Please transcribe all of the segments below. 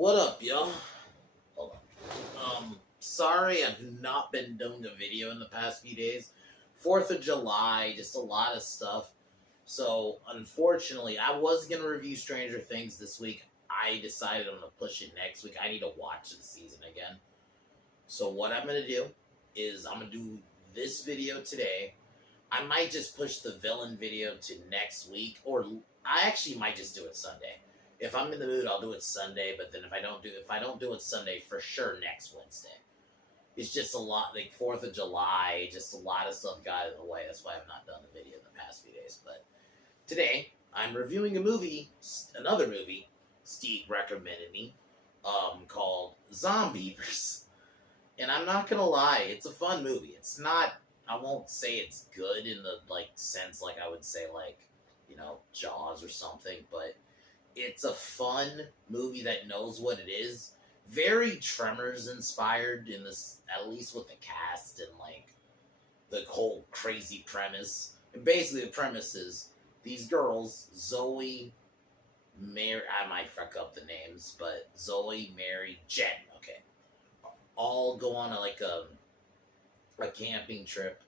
What up, y'all? Hold on. Sorry I've not been doing a video in the past few days. 4th of July, just a lot of stuff. So, unfortunately, I was going to review Stranger Things this week. I decided I'm going to push it next week. I need to watch the season again. So, what I'm going to do is I'm going to do this video today. I might just push the villain video to next week, or I actually might just do it Sunday. If I'm in the mood, I'll do it Sunday. But then if I don't do it Sunday, for sure next Wednesday. It's just a lot, like 4th of July, just a lot of stuff got in the way. That's why I've not done the video in the past few days. But today, I'm reviewing a movie, another movie Steve recommended me, called Zombeavers. And I'm not gonna lie, it's a fun movie. It's not, I won't say it's good in the sense I would say Jaws or something, but it's a fun movie that knows what it is. Very Tremors inspired in this, at least with the cast and the whole crazy premise. And basically the premise is these girls, Zoe, Mary, I might fuck up the names, but Zoe, Mary, Jen, okay, all go on a camping trip.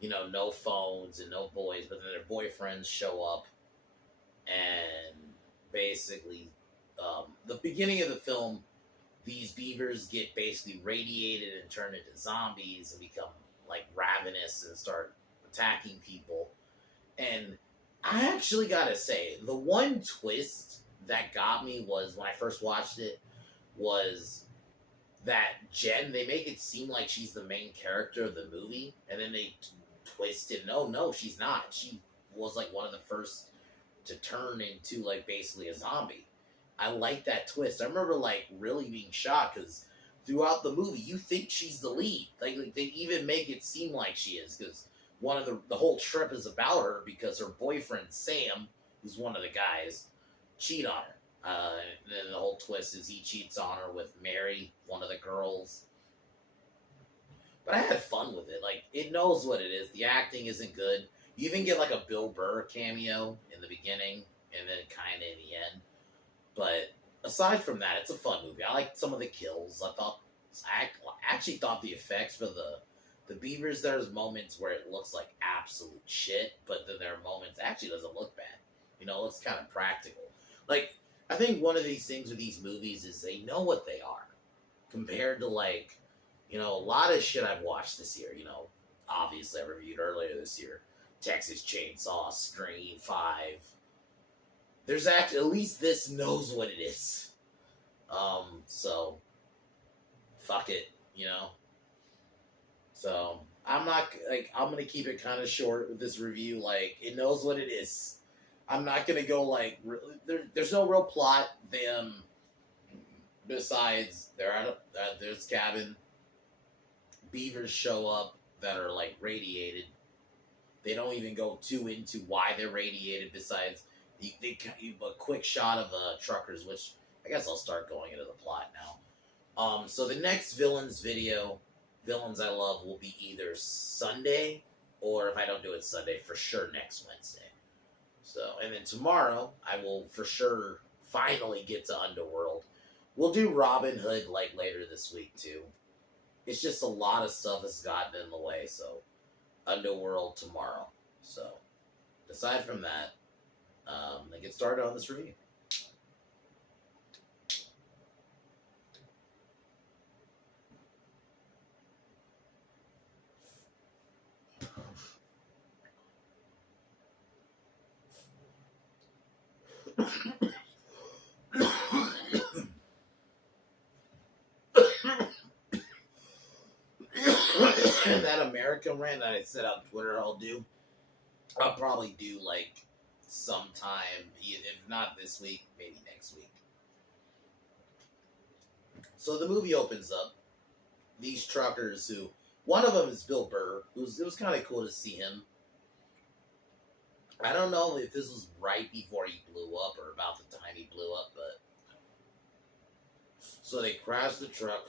No phones and no boys, but then their boyfriends show up, and basically, the beginning of the film, these beavers get basically radiated and turn into zombies and become ravenous and start attacking people. And I actually gotta say, the one twist that got me was when I first watched it was that Jen, they make it seem like she's the main character of the movie, and then they twist it. No, she's not. She was one of the first to turn into basically a zombie. I like that twist. I remember really being shocked because throughout the movie you think she's the lead. They even make it seem like she is, because one of the whole trip is about her because her boyfriend Sam, who's one of the guys, cheat on her. And then the whole twist is he cheats on her with Mary, one of the girls. But I had fun with it. It knows what it is. The acting isn't good. You even get a Bill Burr cameo in the beginning and then kind of in the end. But aside from that, it's a fun movie. I liked some of the kills. I actually thought the effects for the beavers, there's moments where it looks like absolute shit, but then there are moments it actually doesn't look bad. It looks kind of practical. I think one of these things with these movies is they know what they are. Compared to a lot of shit I've watched this year. Obviously I reviewed earlier this year Texas Chainsaw, Scream 5. There's actually, at least this knows what it is. So fuck it, So I'm not I'm gonna keep it kind of short with this review. It knows what it is. I'm not gonna go there's no real plot. Besides they're at there's cabin. Beavers show up that are radiated. They don't even go too into why they're radiated. Besides, a quick shot of truckers, which I guess I'll start going into the plot now. So the next villains I love, will be either Sunday, or if I don't do it Sunday, for sure next Wednesday. So, and then tomorrow, I will for sure finally get to Underworld. We'll do Robin Hood later this week too. It's just a lot of stuff has gotten in the way, so Underworld tomorrow. So, aside from that, let's get started on this review. That American rant that I said on Twitter I'll probably do sometime, if not this week, maybe next week. So the movie opens up. These truckers who, one of them is Bill Burr. It was kind of cool to see him. I don't know if this was right before he blew up or about the time he blew up, but so they crash the truck,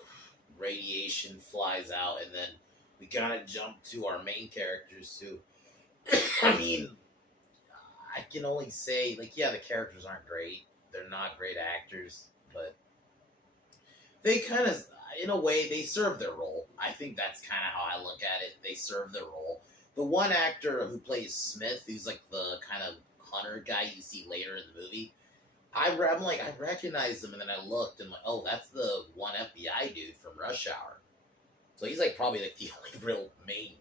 radiation flies out, and then we kind of jump to our main characters who, I mean, I can only say, the characters aren't great. They're not great actors, but they kind of, in a way, they serve their role. I think that's kind of how I look at it. They serve their role. The one actor who plays Smith, who's like the kind of hunter guy you see later in the movie, I'm like, I recognized him, and then I looked, and like, oh, that's the one FBI dude from Rush Hour. So he's like probably like the only real main.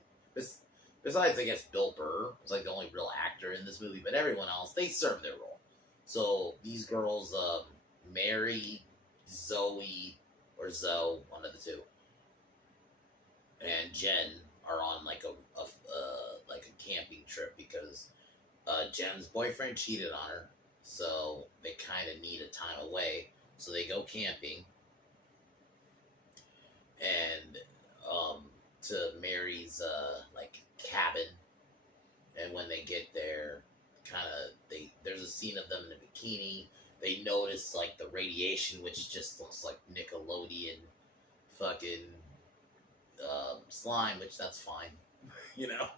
Besides, I guess Bill Burr was like the only real actor in this movie, but everyone else, they serve their role. So these girls, Mary, Zoe, or Zoe, one of the two, and Jen are on like a camping trip because Jen's boyfriend cheated on her, so they kind of need a time away. So they go camping, and to Mary's like cabin, and when they get there, there's a scene of them in a bikini. They notice like the radiation, which just looks like Nickelodeon fucking slime, which that's fine, you know.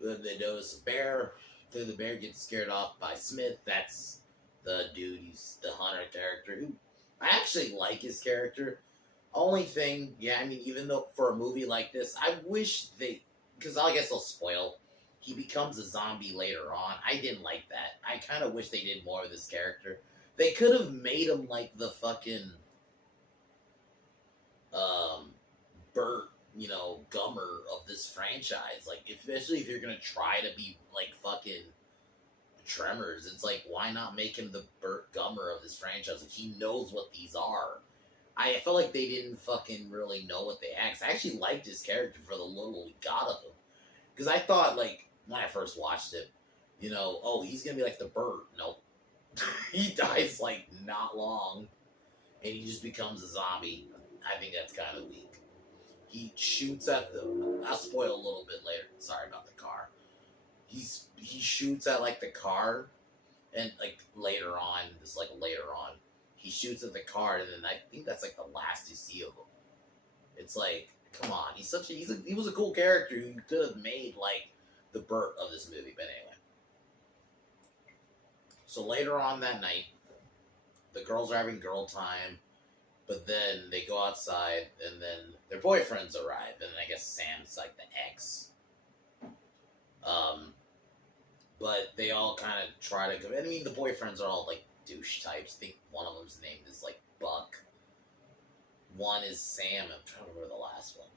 They notice a bear. The bear gets scared off by Smith. That's the dude. He's the hunter character who I actually like his character. Only thing, yeah, I mean, even though for a movie like this, I wish because I guess they'll spoil. He becomes a zombie later on. I didn't like that. I kind of wish they did more of this character. They could have made him like the fucking Bert, Gummer of this franchise. Like, especially if you're gonna try to be like fucking Tremors, it's like, why not make him the Bert Gummer of this franchise? Like, he knows what these are. I felt like they didn't fucking really know what they had. 'Cause I actually liked his character for the little we got of him. Because I thought, like, when I first watched it, oh, he's gonna be like the Bert. Nope. He dies, like, not long. And he just becomes a zombie. I think that's kind of weak. He shoots at I'll spoil a little bit later. Sorry about the car. He shoots at, like, the car. And, like, later on, he shoots at the car, and then I think that's, like, the last you see of him. It's like, come on. He was a cool character who could have made, like, the Bert of this movie. But anyway. So later on that night, the girls are having girl time, but then they go outside, and then their boyfriends arrive, and I guess Sam's, like, the ex. But they all kind of try to go. I mean, the boyfriends are all, like, douche types. I think one of them's name is, like, Buck. One is Sam. I'm trying to remember the last one.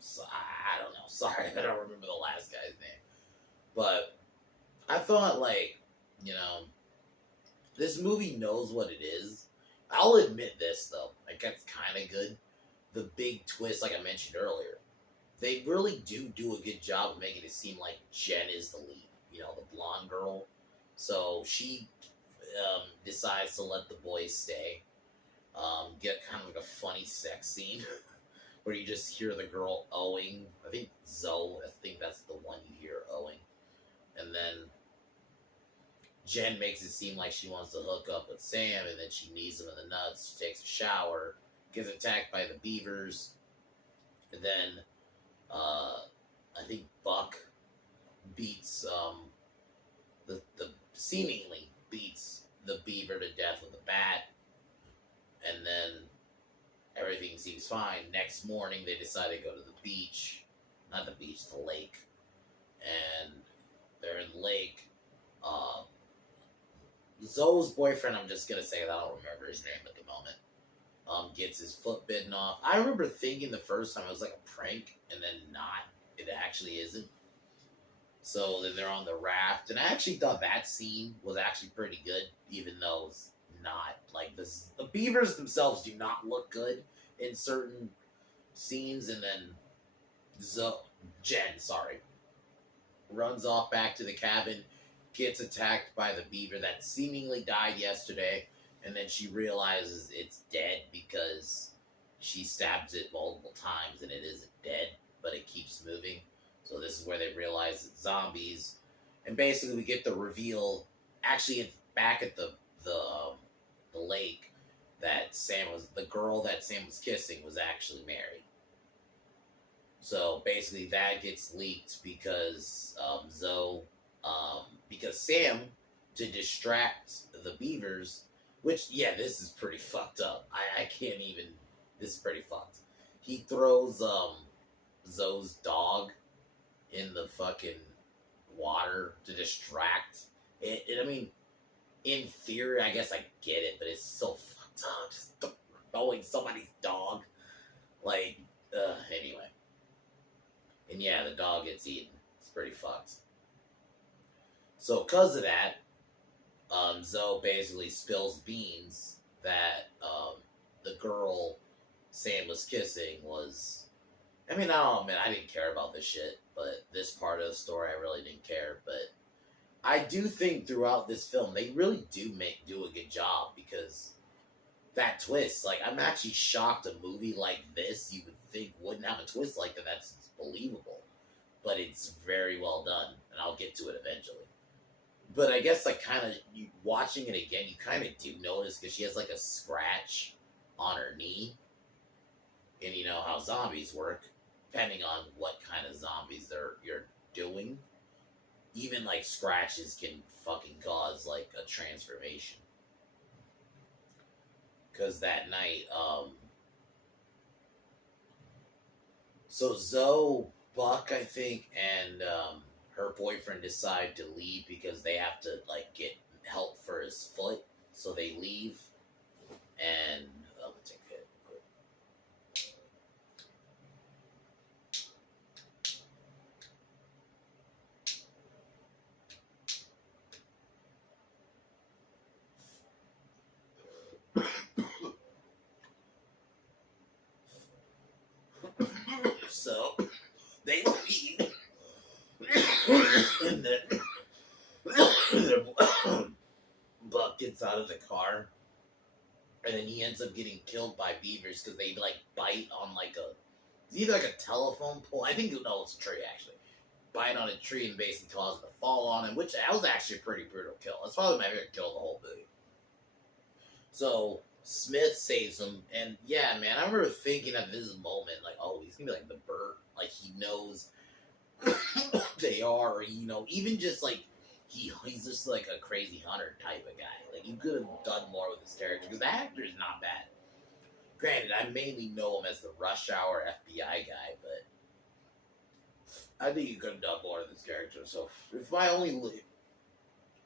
So I don't know. Sorry, I don't remember the last guy's name. But I thought, like, this movie knows what it is. I'll admit this, though. Like, that's kind of good. The big twist, like I mentioned earlier. They really do a good job of making it seem like Jen is the lead. The blonde girl. So she decides to let the boys stay. Get kind of like a funny sex scene where you just hear the girl owing. I think that's the one you hear owing. And then Jen makes it seem like she wants to hook up with Sam, and then she knees him in the nuts. She takes a shower, gets attacked by the beavers, and then I think Buck beats seemingly beats the beaver to death with a bat, and then everything seems fine. Next morning, they decide to go to the beach, not the beach, the lake, and they're in the lake. Zoe's boyfriend, I'm just gonna say that I don't remember his name at the moment, gets his foot bitten off. I remember thinking the first time it was like a prank, and then not. It actually isn't. So then they're on the raft, and I actually thought that scene was actually pretty good, even though it's not like this. The beavers themselves do not look good in certain scenes, and then Jen runs off back to the cabin, gets attacked by the beaver that seemingly died yesterday, and then she realizes it's dead because she stabs it multiple times and it isn't dead, but it keeps moving. So this is where they realize it's zombies, and basically we get the reveal. Actually, it's back at the lake that the girl that Sam was kissing was actually married. So basically that gets leaked because Zoe because Sam, to distract the beavers, which, yeah, this is pretty fucked up. I can't even. This is pretty fucked. He throws Zoe's dog in the fucking water to distract it. I mean, in theory, I guess I get it, but it's so fucked up. Just throwing somebody's dog. Like, anyway. And yeah, the dog gets eaten. It's pretty fucked. So, because of that, Zoe basically spills beans that the girl Sam was kissing was. I mean, I don't know, man. I didn't care about this shit, but this part of the story, I really didn't care. But I do think throughout this film, they really do a good job because that twist, like, I'm actually shocked a movie like this you would think wouldn't have a twist like that. That's believable, but it's very well done, and I'll get to it eventually. But I guess, like, kind of watching it again, you kind of do notice because she has like a scratch on her knee, and you know how zombies work, depending on what kind of zombies you're doing. Even like scratches can fucking cause like a transformation. Because that night, so Zoe, Buck, I think, and her boyfriend decide to leave because they have to like get help for his foot. So they leave, and let me take a hit quick. So they leave, and then Buck gets out of the car, and then he ends up getting killed by beavers because they like bite on like it's either like a telephone pole. I think no, it's a tree actually. Bite on a tree and basically cause it to fall on him, which that was actually a pretty brutal kill. That's probably my favorite kill of the whole movie. So Smith saves him, and yeah, man, I remember thinking at this moment, like, oh, he's gonna be like the bird, like he knows they are, or, you know, even just like he's just like a crazy hunter type of guy. Like you could have done more with his character because the actor is not bad. Granted, I mainly know him as the Rush Hour FBI guy, but I think you could have done more with his character. So if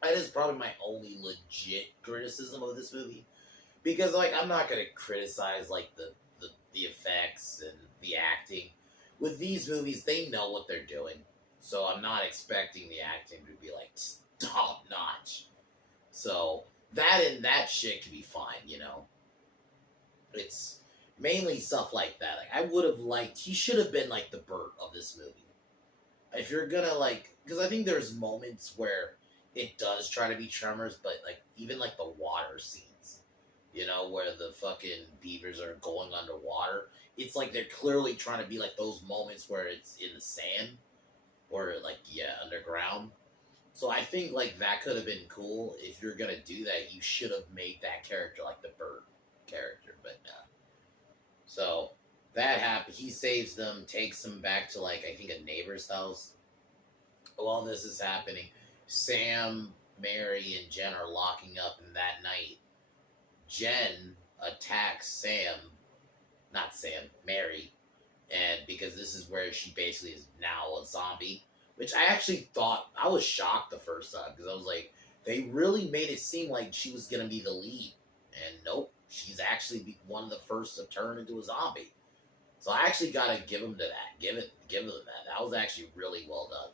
that is probably my only legit criticism of this movie. Because, like, I'm not going to criticize, like, the effects and the acting. With these movies, they know what they're doing. So I'm not expecting the acting to be, like, top notch. So that shit can be fine, you know? It's mainly stuff like that. Like, I would have liked, he should have been, like, the Bert of this movie. If you're gonna, like, because I think there's moments where it does try to be Tremors, but, like, even, like, the water scenes. You know, where the fucking beavers are going underwater. It's like they're clearly trying to be like those moments where it's in the sand. Or like, yeah, underground. So I think like that could have been cool. If you're going to do that, you should have made that character like the bird character. But no. So that happens. He saves them, takes them back to like, I think a neighbor's house. While this is happening, Sam, Mary, and Jen are locking up, and that night, Jen attacks Mary, and because this is where she basically is now a zombie, which I actually thought, I was shocked the first time, because I was like, they really made it seem like she was going to be the lead, and nope, she's actually one of the first to turn into a zombie. So I actually got to give them to that, give them that. That was actually really well done.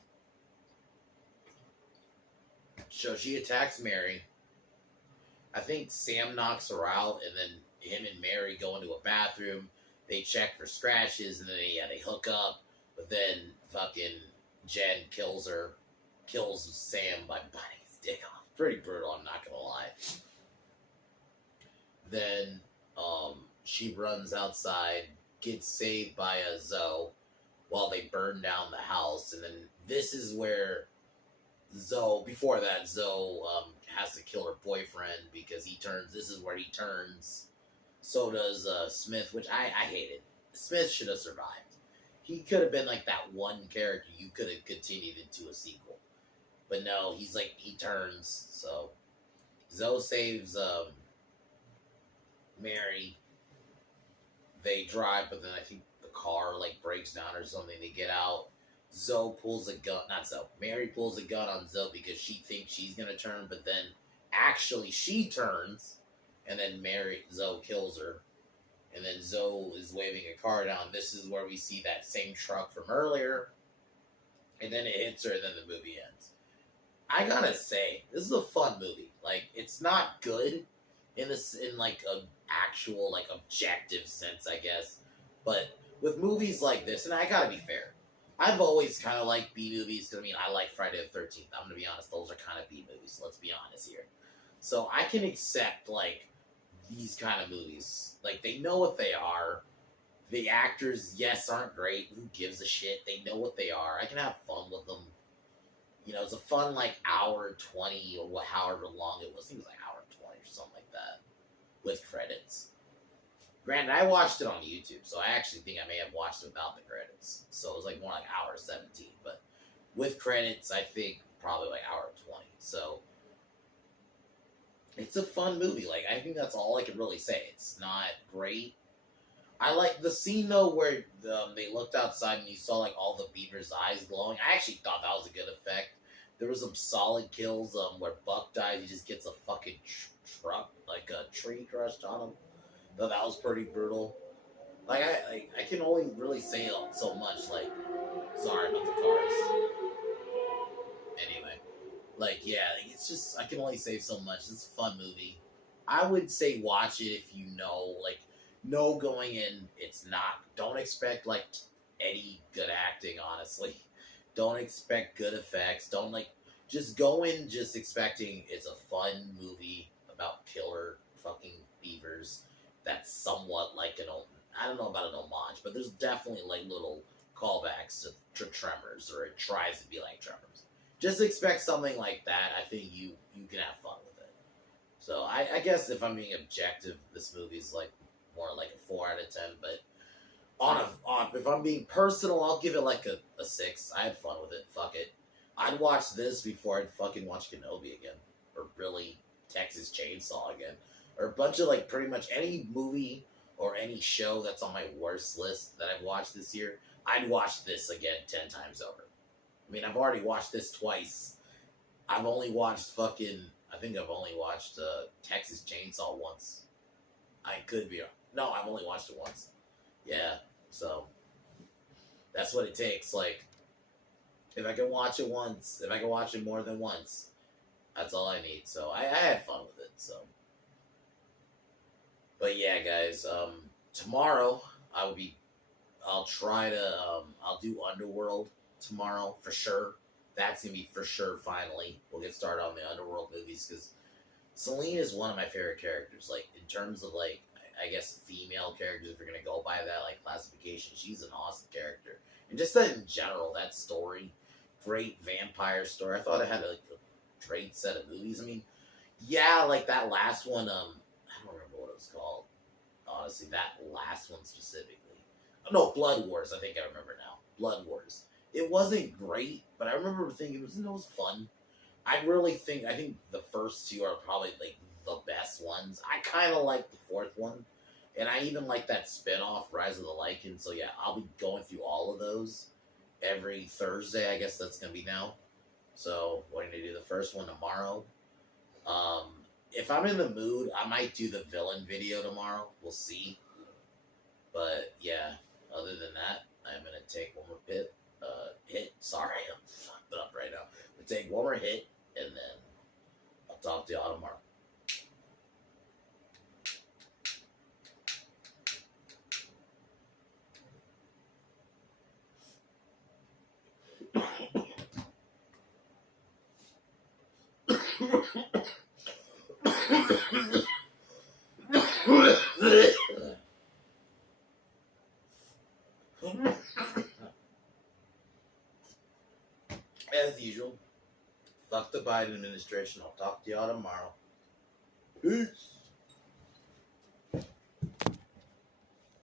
So she attacks Mary. I think Sam knocks her out, and then him and Mary go into a bathroom. They check for scratches, and then they hook up. But then fucking Jen kills Sam by biting his dick off. Pretty brutal, I'm not gonna lie. Then she runs outside, gets saved by a Zoe while they burn down the house, and then this is where before that, Zoe has to kill her boyfriend because this is where he turns. So does Smith, which I hated. Smith should have survived. He could have been like that one character you could have continued into a sequel. But no, he's like, he turns. So Zoe saves Mary. They drive, but then I think the car like breaks down or something. They get out. Zoe pulls a gun. Not Zoe. Mary pulls a gun on Zoe because she thinks she's gonna turn, but then actually she turns, and then Zoe kills her, and then Zoe is waving a car down. This is where we see that same truck from earlier, and then it hits her, and then the movie ends. I gotta say, this is a fun movie. Like, it's not good in like a actual like objective sense, I guess. But with movies like this, and I gotta be fair, I've always kind of liked B movies. Because I mean, I like Friday the 13th. I'm gonna be honest; those are kind of B movies. Let's be honest here. So I can accept like these kind of movies. Like, they know what they are. The actors, yes, aren't great. Who gives a shit? They know what they are. I can have fun with them. You know, it's a fun like hour 20 or however long it was. I think it was like hour 20 or something like that with credits. Granted, I watched it on YouTube, so I actually think I may have watched it without the credits. So it was like more like hour 17, but with credits, I think probably like hour 20. So it's a fun movie. Like, I think that's all I can really say. It's not great. I like the scene though where they looked outside and you saw like all the beaver's eyes glowing. I actually thought that was a good effect. There was some solid kills where Buck dies. He just gets a fucking truck, like a tree crushed on him. Though that was pretty brutal. Like, I can only really say so much. Like, sorry about the cars. Anyway, like, yeah, it's just, I can only say so much. It's a fun movie. I would say watch it if you know, like, know going in, it's not. Don't expect, like, any good acting, honestly. Don't expect good effects. Don't, like, just go in just expecting it's a fun movie about killer fucking beavers that's somewhat like I don't know about an homage, but there's definitely, like, little callbacks to Tremors, or it tries to be like Tremors. Just expect something like that. I think you can have fun with it. So I guess if I'm being objective, this movie's like more like a 4 out of 10. But if I'm being personal, I'll give it like a 6. I had fun with it. Fuck it. I'd watch this before I'd fucking watch Kenobi again, or really Texas Chainsaw again, or a bunch of like pretty much any movie or any show that's on my worst list that I've watched this year. I'd watch this again 10 times over. I mean, I've already watched this twice. I've only watched I think I've only watched Texas Chainsaw once. I could be. No, I've only watched it once. Yeah, so that's what it takes. Like, if I can watch it once, if I can watch it more than once, that's all I need. So I had fun with it. So, but yeah, guys. Tomorrow I'll try to. I'll do Underworld tomorrow for sure. That's gonna be for sure. Finally, we'll get started on the Underworld movies because Selene is one of my favorite characters. Like, in terms of like, I guess female characters, if you're gonna go by that like classification, she's an awesome character. And just that in general, that story, great vampire story. I thought it had a great set of movies. I mean, yeah, like that last one. I don't remember what it was called. Honestly, that last one specifically. Oh, no, Blood Wars. I think I remember now. Blood Wars. It wasn't great, but I remember thinking it was fun. I think the first two are probably like the best ones. I kind of like the fourth one, and I even like that spinoff, Rise of the Lycan. So yeah, I'll be going through all of those every Thursday. I guess that's gonna be now. So we're gonna do the first one tomorrow. If I'm in the mood, I might do the villain video tomorrow. We'll see. But yeah, other than that, I'm gonna take one more hit. Sorry, I'm fucked up right now. I'm gonna take one more hit, and then I'll talk to y'all tomorrow. As usual, fuck the Biden administration. I'll talk to y'all tomorrow. Peace.